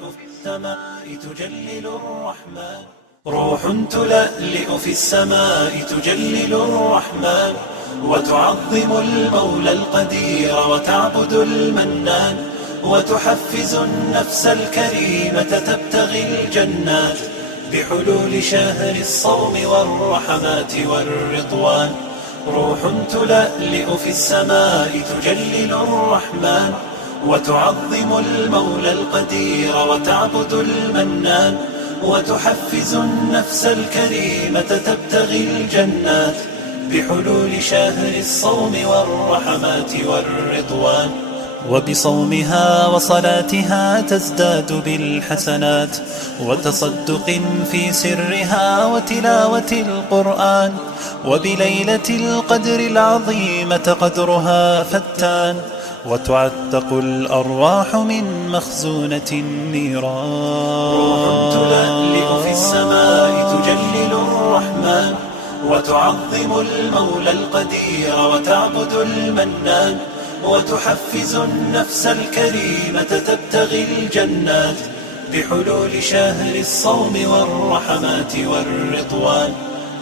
في السماء تجلل الرحمن روح تلألئ في السماء تجلل الرحمن وتعظم المولى القدير وتعبد المنان وتحفز النفس الكريمة تبتغي الجنات بحلول شهر الصوم والرحمات والرضوان روح تلألئ في السماء تجلل الرحمن وتعظم المولى القدير وتعبد المنان وتحفز النفس الكريمة تبتغي الجنات بحلول شهر الصوم والرحمات والرضوان وبصومها وصلاتها تزداد بالحسنات وتصدق في سرها وتلاوة القرآن وبليلة القدر العظيمة قدرها فتان وتعتق الأرواح من مخزونة النيران روح تلألئ في السماء تجلل الرحمن وتعظم المولى القدير وتعبد المنان وتحفز النفس الكريمة تبتغي الجنات بحلول شهر الصوم والرحمات والرضوان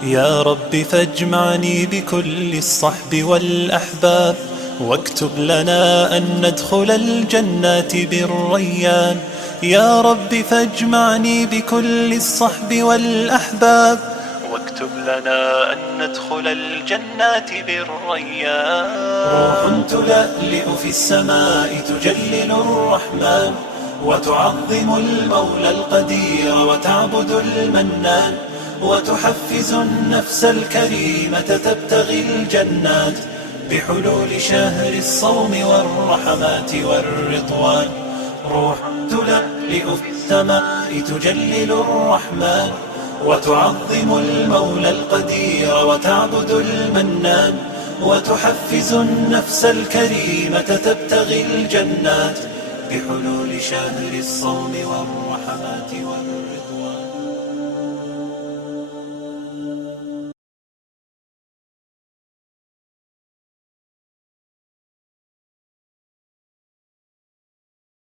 يا رب فاجمعني بكل الصحب والأحباب واكتب لنا أن ندخل الجنات بالريان يا رب فاجمعني بكل الصحب والأحباب واكتب لنا أن ندخل الجنات بالريان روح تلألئ في السماء تجلل الرحمن وتعظم المولى القدير وتعبد المنان وتحفز النفس الكريمة تبتغي الجنات بحلول شهر الصوم والرحمات والرضوان روح تلألئ في السماء تجلل الرحمن وتعظم المولى القدير وتعبد المنان وتحفز النفس الكريمة تبتغي الجنات بحلول شهر الصوم والرحمات والرضوان